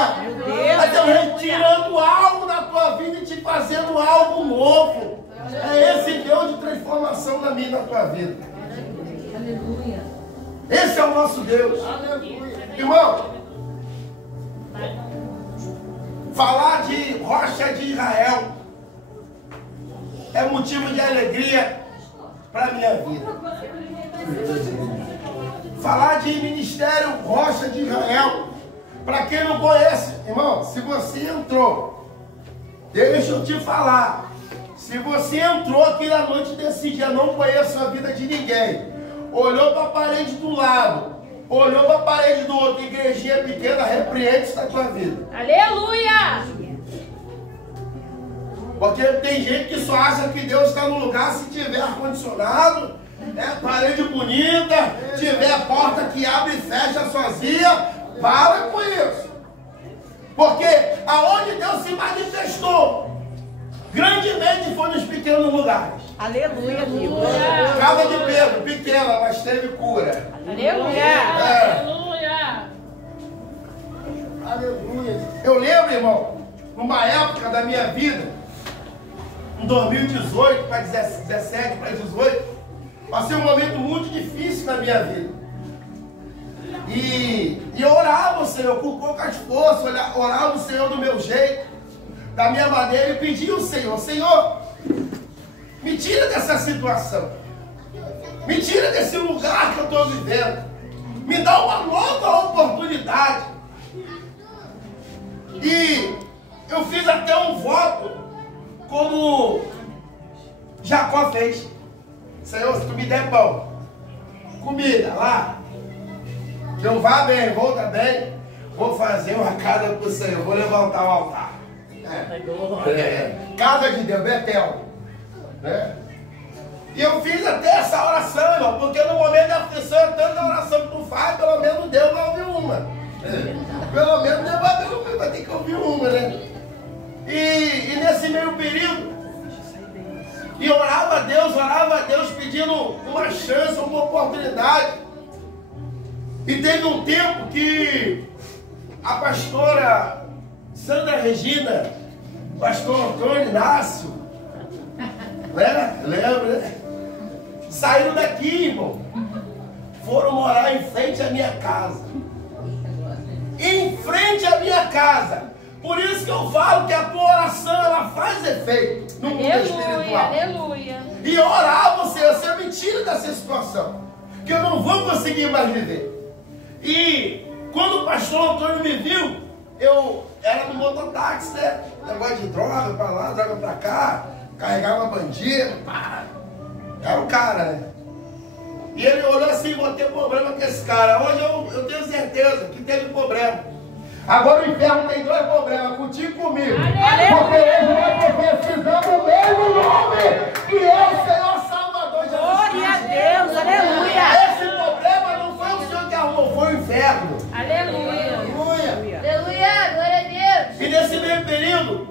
Está Deus retirando algo na tua vida e te fazendo algo novo. É esse Deus de transformação na minha e na tua vida. Aleluia. Esse é o nosso Deus. Irmão, falar de rocha de Israel é motivo de alegria para a minha vida. Falar de ministério rocha de Israel, para quem não conhece, irmão, se você entrou, deixa eu te falar, se você entrou aqui na noite desse dia, não conhece a vida de ninguém, olhou para a parede do lado, olhou para a parede do outro, igrejinha pequena, repreende isso na tua vida. Aleluia! Porque tem gente que só acha que Deus está no lugar se tiver ar-condicionado, parede bonita, tiver porta que abre e fecha sozinha. Para com isso. Porque aonde Deus se manifestou grandemente foi nos pequenos lugares. Aleluia, Deus. Casa de Pedro, pequena, mas teve cura. Aleluia! Aleluia. Eu lembro, irmão, numa época da minha vida, em 2018 para 17 para 18, passei um momento muito difícil na minha vida. E eu orava o Senhor com poucas forças, orava o Senhor do meu jeito, da minha maneira, e pedia ao Senhor: Senhor, me tira dessa situação, me tira desse lugar que eu estou vivendo, me dá uma nova oportunidade. E eu fiz até um voto, como Jacó fez: Senhor, se tu me der pão, comida lá, não vá bem, volta bem, vou fazer uma casa para o Senhor, vou levantar um altar. Casa de Deus, Betel. E eu fiz até essa oração, irmão, porque no momento da aflição é tanta oração que tu faz, pelo menos Deus vai ouvir uma. Pelo menos Deus vai ter que ouvir uma, né? E nesse meio período, e orava a Deus pedindo uma chance, uma oportunidade. E teve um tempo que a pastora Sandra Regina, pastor Antônio Inácio, lembra, né? Saíram daqui, irmão, foram morar em frente à minha casa. Em frente à minha casa. Por isso que eu falo que a tua oração, ela faz efeito no mundo espiritual. Aleluia! E eu orava, Senhor, me tira dessa situação, que eu não vou conseguir mais viver. E quando o pastor Antônio me viu, eu era no mototáxi, né? Negócio de droga pra lá, droga pra cá, carregava bandido, pá. Era o cara, né? E ele olhou assim: vou ter problema com esse cara. Hoje eu tenho certeza que teve problema. Agora o inferno tem dois problemas, contigo e comigo. Porque hoje nós profetizamos o mesmo nome, que é o Senhor Salvador Jesus. Glória a Deus, aleluia. Esse problema não foi o Senhor que arrumou, foi o inferno. Aleluia! Aleluia, glória a Deus. E nesse meio período,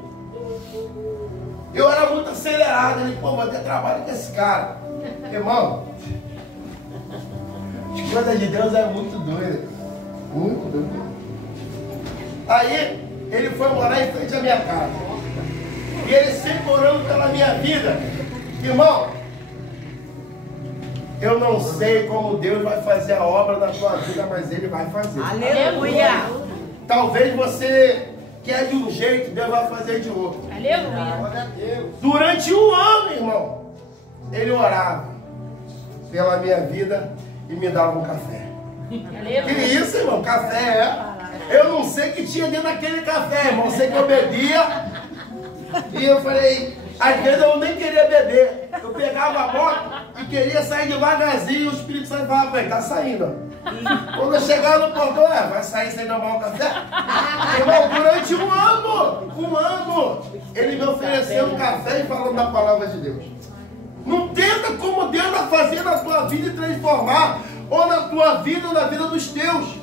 eu era muito acelerado. Ele: pô, vou ter trabalho com esse cara. Irmão, as coisas de Deus é muito doida. Muito doida. Aí, ele foi morar em frente à minha casa. E ele sempre orando pela minha vida. Irmão, eu não sei como Deus vai fazer a obra na tua vida, mas Ele vai fazer. Aleluia. Talvez você quer de um jeito, Deus vai fazer de outro. Aleluia! Durante um ano, irmão, ele orava pela minha vida e me dava um café. Que isso, irmão? Café é. Eu não sei o que tinha dentro daquele café, irmão. Eu sei que eu bebia. E eu falei, às vezes eu nem queria beber. Eu pegava a moto e queria sair devagarzinho. E o Espírito Santo falava pra ele: tá saindo, ó. Quando eu chegava no portão, vai sair sem tomar um café? Irmão, durante um ano, ele me ofereceu um café e falando da palavra de Deus. Não tenta como Deus vai fazer na tua vida e transformar, ou na tua vida ou na vida dos teus.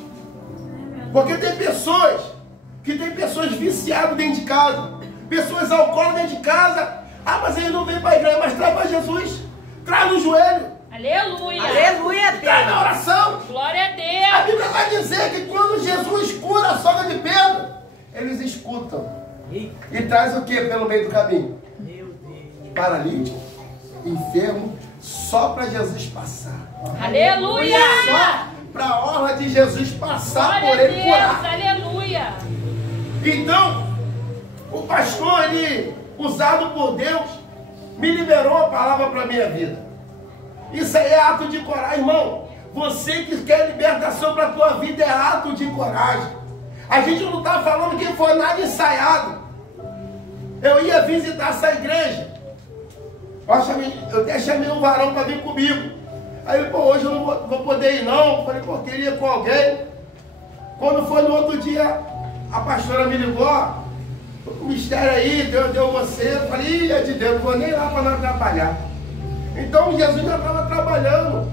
Porque tem pessoas viciadas dentro de casa, pessoas alcoólatras dentro de casa. Ah, mas ele não vem para a igreja, mas traz para Jesus, traz no joelho. Aleluia. Aleluia, Está na Deus. oração. Glória a A Deus. Bíblia vai dizer que quando Jesus cura a sogra de Pedro, eles escutam. E traz o que pelo meio do caminho? Paralítico, enfermo, só para Jesus passar. Aleluia. Só para a orla de Jesus passar Glória por a ele Deus. curar. Aleluia. Então, o pastor, ele, usado por Deus, me liberou a palavra para a minha vida. Isso aí é ato de coragem, irmão. Você que quer libertação para a tua vida é ato de coragem. A gente não está falando que foi nada ensaiado. Eu ia visitar essa igreja. Eu até chamei um varão para vir comigo. Aí ele, pô, hoje eu não vou poder ir não. Eu falei, pô, queria ir com alguém. Quando foi no outro dia, a pastora me ligou, ó, o mistério aí, Deus deu você. Eu falei, é de Deus, não vou nem lá para não atrapalhar. Então Jesus já estava trabalhando.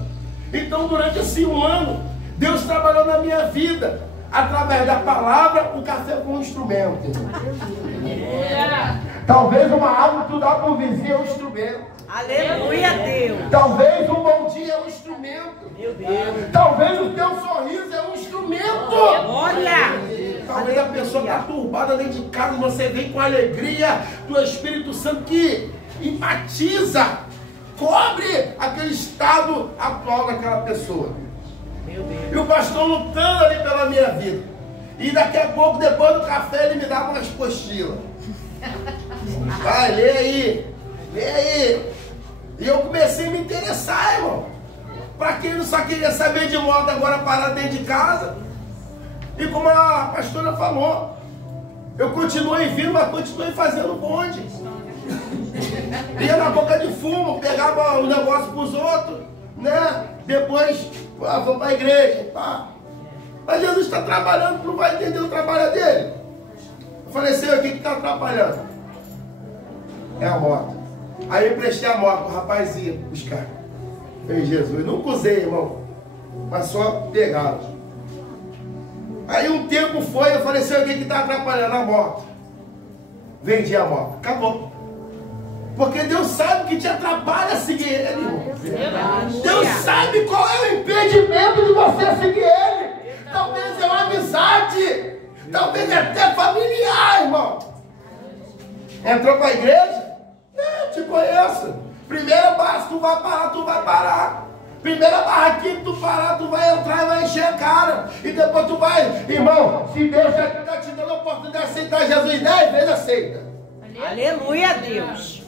Então durante esse um ano, Deus trabalhou na minha vida. Através da palavra, o café foi um instrumento. Talvez uma água que tu dá para o vizinho é um instrumento. Aleluia, Deus. Talvez um bom dia é um instrumento. Meu Deus. Talvez o teu sorriso é um instrumento. Olha. Talvez a pessoa está turbada dentro de casa, você vem com alegria do Espírito Santo que empatiza, cobre aquele estado atual daquela pessoa. Meu Deus. E o pastor lutando ali pela minha vida. E daqui a pouco, depois do café, ele me dava umas postilas. Vai, lê aí. Lê aí. E eu comecei a me interessar, irmão. Para quem não só queria saber de moto, agora parar dentro de casa. E como a pastora falou, eu continuei vindo, mas continuei fazendo bonde. Ia na boca de fumo, pegava o negócio para os outros, né? Depois, vou para a igreja. Pá. Mas Jesus está trabalhando, não vai entender o trabalho dele. Eu falei, Senhor, o que está atrapalhando? É a moto. Aí eu emprestei a moto, o rapaz ia buscar. Falei, Jesus, nunca usei, irmão, mas só pegava. Aí um tempo foi, eu falei, Senhor, o que está atrapalhando? A moto. Vendi a moto, acabou. Porque Deus sabe que te atrapalha seguir Ele, irmão. Deus sabe qual é o impedimento de você seguir Ele. Talvez é uma amizade, talvez é até familiar, irmão. Entrou para a igreja? Te conheço. Primeira barra, tu vai parar, tu vai parar. Primeira barraquinha que tu parar, tu vai entrar e vai encher a cara. E depois tu vai, irmão, se Deus já está te dando a oportunidade de aceitar Jesus 10 vezes, aceita. Aleluia, Deus.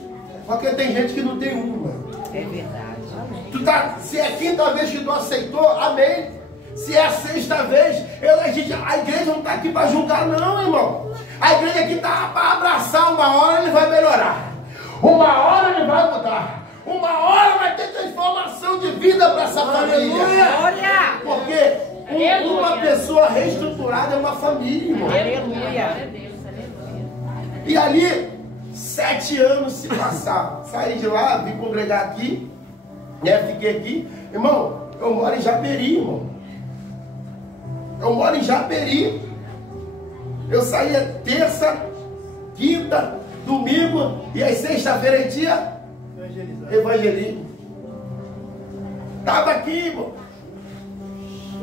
Porque tem gente que não tem uma. É verdade. Se é a quinta vez que tu aceitou, amém. Se é a sexta vez, a igreja não está aqui para julgar não, irmão. A igreja aqui está para abraçar. Uma hora ele vai melhorar. Uma hora ele vai mudar. Uma hora vai ter transformação de vida para essa família. Olha. Porque uma pessoa reestruturada é uma família, irmão. Aleluia. E ali, 7 anos se passaram. Saí de lá, vim congregar aqui, né? Fiquei aqui. Irmão, eu moro em Japeri, irmão. Eu moro em Japeri. Eu saía terça, quinta, domingo e às sexta-feira em dia evangelismo. Estava aqui, irmão.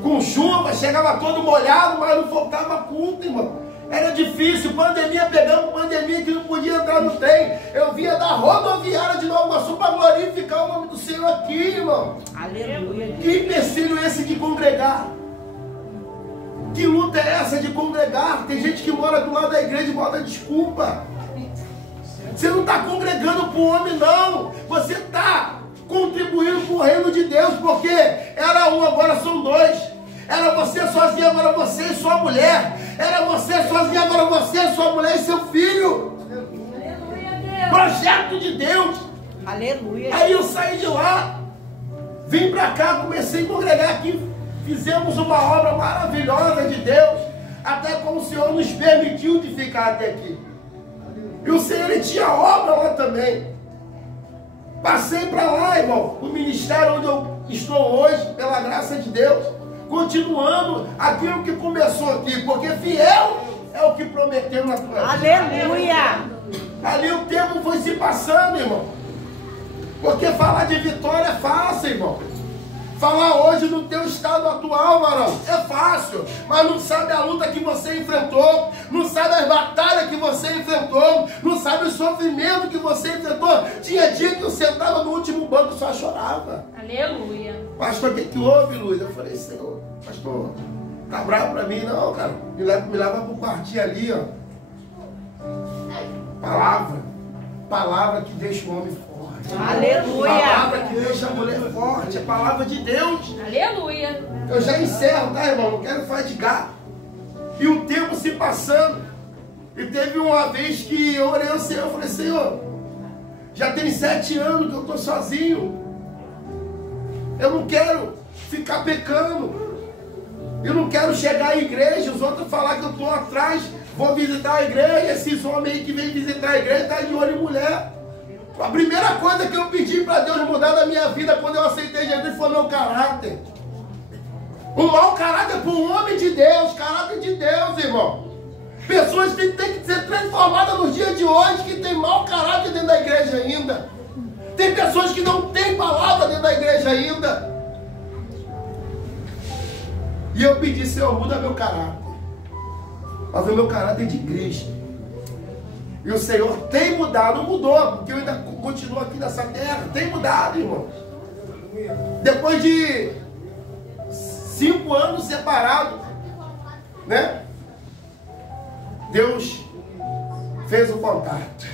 Com chuva, chegava todo molhado, mas não faltava culto, irmão. Era difícil, pandemia pegando pandemia que não podia entrar no trem. Eu vinha da rodoviária de Nova Iguaçu para glorificar o nome do Senhor aqui, irmão. Aleluia. Que empecilho é esse de congregar? Que luta é essa de congregar? Tem gente que mora do lado da igreja e bota desculpa. Você não está congregando para o homem, não. Você está contribuindo para o reino de Deus, porque era um, agora são dois. Era você sozinho, agora você e sua mulher. Era você sozinho, agora você, sua mulher e seu filho. Projeto de Deus. Aleluia. Aí eu saí de lá, vim para cá, comecei a congregar aqui. Fizemos uma obra maravilhosa de Deus. Até como o Senhor nos permitiu de ficar até aqui. E o Senhor, ele tinha obra lá também. Passei para lá, irmão, o ministério onde eu estou hoje, pela graça de Deus, continuando aquilo que começou aqui, porque fiel é o que prometeu na tua vida. Aleluia. Ali o tempo foi se passando, irmão. Porque falar de vitória é fácil, irmão. Falar hoje no teu estado atual, varão, é fácil, mas não sabe a luta que você enfrentou, não sabe as batalhas que você enfrentou, não sabe o sofrimento que você enfrentou. Tinha dia que eu sentava no último banco e só chorava. Aleluia. Pastor, o que houve, Luiz? Eu falei, Senhor, pastor, tá bravo pra mim? Não, cara, me leva pro quartinho ali, ó. Palavra que deixa o homem forte. Aleluia. Palavra que deixa a mulher forte, a palavra de Deus. Aleluia. Eu já encerro, tá, irmão? Não quero fadigar. E o tempo se passando. E teve uma vez que eu orei ao Senhor, eu falei, Senhor, já tem 7 anos que eu estou sozinho. Eu não quero ficar pecando. Eu não quero chegar à igreja, os outros falar que eu estou atrás, vou visitar a igreja, esses homens aí que vêm visitar a igreja estão de olho em mulher. A primeira coisa que eu pedi para Deus mudar na minha vida quando eu aceitei Jesus foi meu caráter. Um mau caráter para um homem de Deus, caráter de Deus, irmão. Pessoas que têm que ser transformadas nos dias de hoje, que tem mau caráter dentro da igreja ainda. Tem pessoas que não têm palavra dentro da igreja ainda. E eu pedi, Senhor, muda meu caráter. Mas o meu caráter é de Cristo. E o Senhor tem mudado, mudou, porque eu ainda continuo aqui nessa terra. Tem mudado, irmão. Depois de 5 anos separados, né? Deus fez o contato.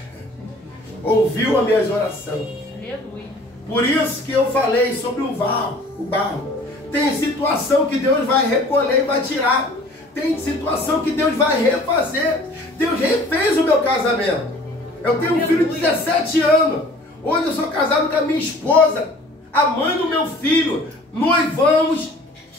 Ouviu as minhas orações. Aleluia. Por isso que eu falei sobre o barro. Tem situação que Deus vai recolher e vai tirar. Tem situação que Deus vai refazer. Deus refez o meu casamento. Eu tenho um filho de 17 anos. Hoje eu sou casado com a minha esposa, a mãe do meu filho. Noivamos,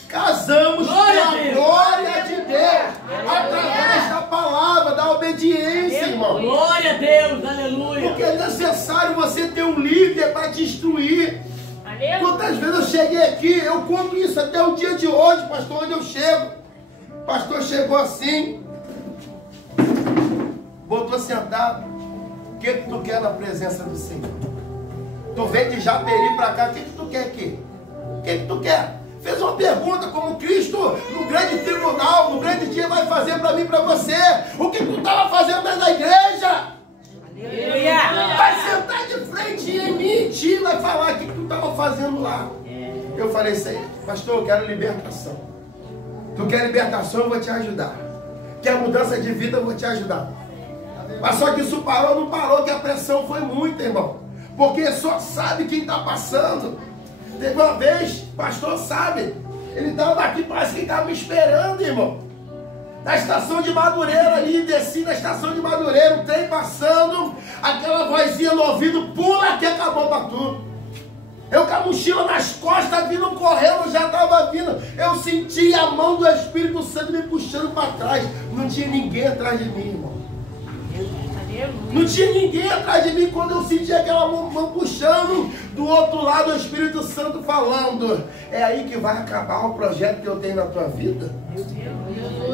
casamos pela glória de Deus. Através da palavra, da obediência, irmão. Glória a Deus, aleluia. Porque é necessário você ter um líder para te instruir. Aleluia. Quantas vezes eu cheguei aqui, eu conto isso até o dia de hoje, pastor, onde eu chego. O pastor chegou assim, botou sentado. O que tu quer na presença do Senhor? Tu vem de Japeri para cá, o que tu quer aqui? O que tu quer? Fez uma pergunta como Cristo, no grande tribunal, no grande dia, vai fazer para mim e para você. O que tu estava fazendo dentro da igreja? Aleluia. Vai sentar de frente em mim e ti, vai falar o que tu estava fazendo lá. Eu falei isso aí, pastor, eu quero libertação. Tu quer libertação, eu vou te ajudar. Quer mudança de vida, eu vou te ajudar. Mas só que isso parou, não parou, que a pressão foi muita, irmão. Porque só sabe quem está passando. Teve uma vez, pastor sabe, ele estava aqui, parece que estava me esperando, irmão. Na estação de Madureira ali, desci na estação de Madureira, o trem passando, aquela vozinha no ouvido, pula que acabou para tudo. Eu com a mochila nas costas, vindo correndo, já estava vindo. Eu senti a mão do Espírito Santo me puxando para trás. Não tinha ninguém atrás de mim, irmão. Não tinha ninguém atrás de mim quando eu senti aquela mão puxando. Do outro lado, o Espírito Santo falando: é aí que vai acabar o projeto que eu tenho na tua vida.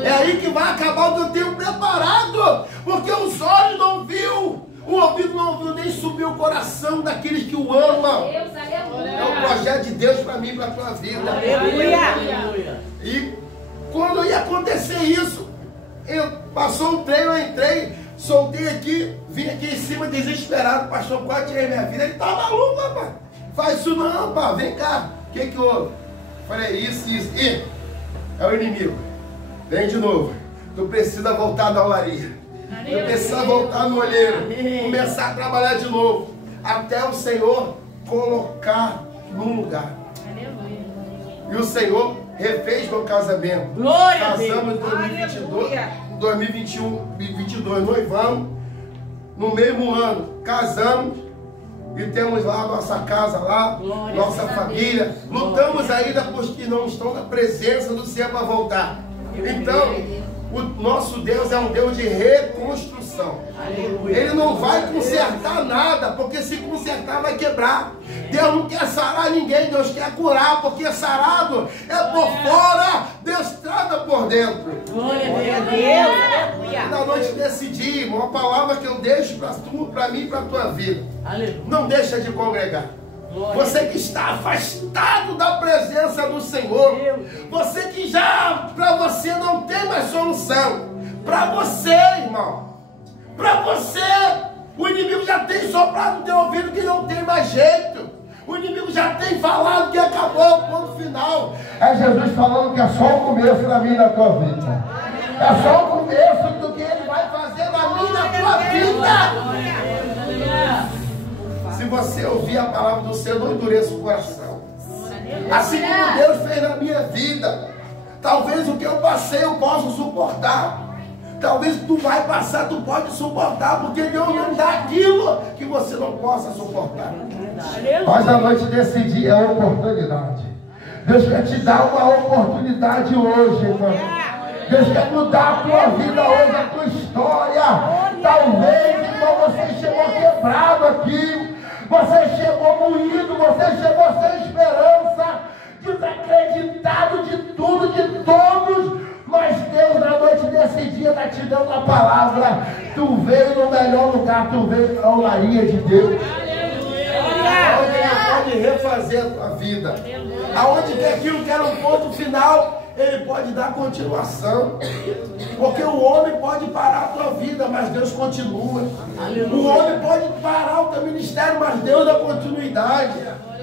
É aí que vai acabar o que eu tenho preparado. Porque os olhos não viu, o ouvido não ouviu, nem subiu o coração daqueles que o amam. É o projeto de Deus para mim e para a tua vida. Aleluia. E quando ia acontecer isso, passou um trem, eu entrei, soltei aqui, vim aqui em cima desesperado, pastor, quase tirei minha vida. Ele tá maluco, rapaz. Faz isso não, rapaz, vem cá. O que houve? Falei, isso. Ih, é o inimigo. Vem de novo. Tu precisa voltar da olaria. Tu precisa voltar no olheiro. Começar a trabalhar de novo. Até o Senhor colocar num lugar. Aleluia. E o Senhor refez meu casamento. Glória a Deus. Casamos em 2022, em 2022, noivamos. No mesmo ano, casamos. E temos lá a nossa casa lá, Glória nossa a família. Deus. Lutamos ainda por os que não estão na presença do Senhor para voltar. Então, o nosso Deus é um Deus de reconstrução. Aleluia. Ele não vai consertar nada, porque se consertar vai quebrar. Deus não quer sarar ninguém, Deus quer curar, porque sarado é por fora, Deus trata por dentro. Glória a Deus. Aleluia. Na noite desse dia, irmão, uma palavra que eu deixo para mim e para a tua vida. Aleluia. Não deixa de congregar. Você que está afastado da presença do Senhor. Você que já, para você, não tem mais solução. Para você, irmão. Para você, o inimigo já tem soprado no teu ouvido que não tem mais jeito. O inimigo já tem falado que acabou o ponto final. É Jesus falando que é só o começo da minha e da tua vida. É só o começo do que ele vai fazer na minha e na tua vida. Se você ouvir a palavra do Senhor, não endureça o coração. Assim como Deus fez na minha vida. Talvez o que eu passei eu possa suportar. Talvez tu vai passar, tu pode suportar, porque Deus não dá aquilo que você não possa suportar. Mas a noite desse dia é a oportunidade. Deus quer te dar uma oportunidade hoje, irmão. Deus quer mudar a tua vida hoje, a tua história. Talvez, irmão, você chegou quebrado aqui. Você chegou moído, você chegou sem esperança, desacreditado de tudo, de todos. Mas Deus, na noite desse dia, está te dando a palavra. Tu veio no melhor lugar, tu veio na olaria de Deus. Aonde Ele pode refazer a tua vida. Aonde que aquilo que era um ponto final, Ele pode dar continuação. Porque o homem pode parar a tua vida, mas Deus continua. O homem pode parar o teu ministério, mas Deus dá continuidade.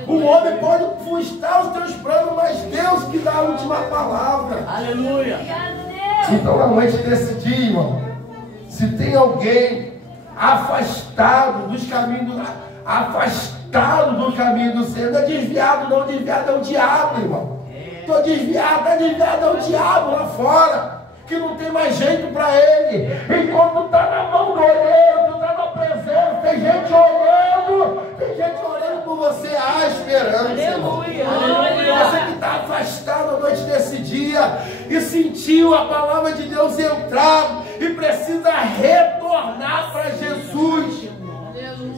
O homem pode frustrar os teus planos, mas Deus que dá a última palavra. Aleluia. Então, na noite desse dia, irmão, se tem alguém afastado dos caminhos do Senhor, não é desviado, não, desviado é o diabo, irmão. Estou desviado, é o diabo lá fora, que não tem mais jeito para ele. Enquanto tu está na mão do olheiro, tu está na presença, tem gente orando por você, há esperança. Aleluia. Você que está afastado à noite desse dia e sentiu a palavra de Deus entrar e precisa retornar para Jesus.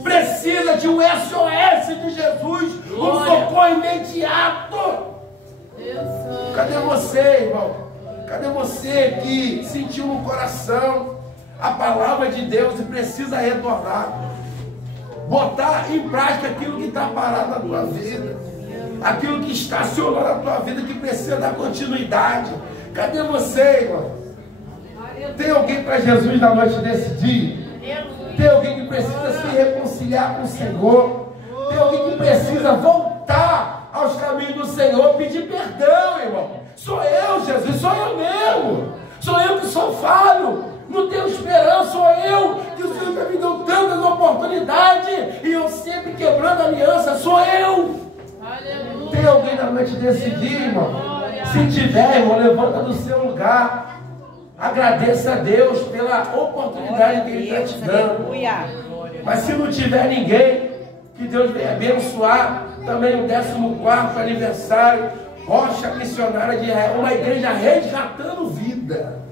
Precisa de um SOS de Jesus, um socorro imediato. Cadê você, irmão? Cadê você que sentiu no coração a palavra de Deus e precisa retornar? Botar em prática aquilo que está parado na tua vida, aquilo que estacionou na tua vida, que precisa dar continuidade. Cadê você, irmão? Tem alguém para Jesus na noite desse dia? Tem alguém que precisa se reconciliar com o Senhor? Tem alguém que precisa voltar aos caminhos do Senhor, pedir perdão, irmão? Sou eu, Jesus, sou eu mesmo. Sou eu que sou falho. Não tenho esperança, sou eu que o Senhor já me deu tantas oportunidades e eu sempre quebrando a aliança, sou eu. Aleluia. Tem alguém na noite desse dia, irmão? Se tiver, irmão, levanta do seu lugar. Agradeça a Deus pela oportunidade que Ele está te dando. Mas se não tiver ninguém, que Deus venha abençoar também o 14º aniversário, Rocha Missionária de Israel, uma igreja resgatando vida.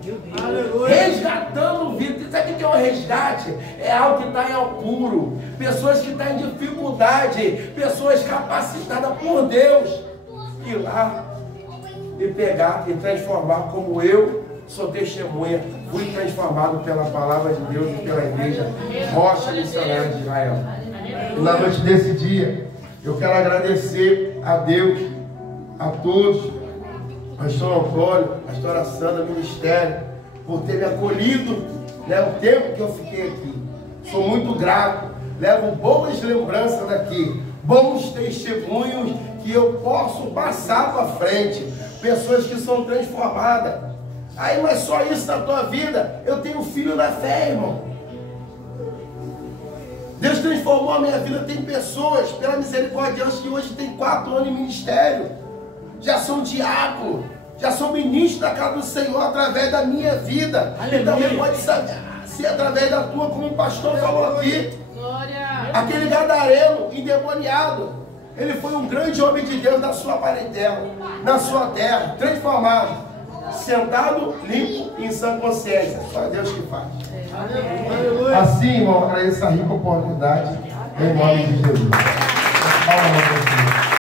Resgatando vida. Sabe o que é um resgate? É algo que está em apuro. Pessoas que estão em dificuldade, pessoas capacitadas por Deus, ir lá e pegar e transformar, como eu sou testemunha, fui transformado pela palavra de Deus e pela igreja Rocha Missionária de Israel. E na noite desse dia, eu quero agradecer a Deus, a todos, pastor Antônio, pastora Sandra, ministério, por ter me acolhido, né, o tempo que eu fiquei aqui. Sou muito grato, levo boas lembranças daqui, bons testemunhos que eu posso passar para frente, pessoas que são transformadas. Aí, mas só isso na tua vida? Eu tenho filho na fé, irmão. Deus transformou a minha vida. Tem pessoas, pela misericórdia de Deus, que hoje tem 4 anos em ministério, já são diácono, já são ministro da casa do Senhor através da minha vida. E também pode ser através da tua, como o pastor falou aqui. Aquele gadareno endemoniado, ele foi um grande homem de Deus na sua parentela, na sua terra, transformado, sentado, limpo e em sã consciência. Só Deus que faz. Assim, irmão, agradeço a rica oportunidade em nome de Jesus.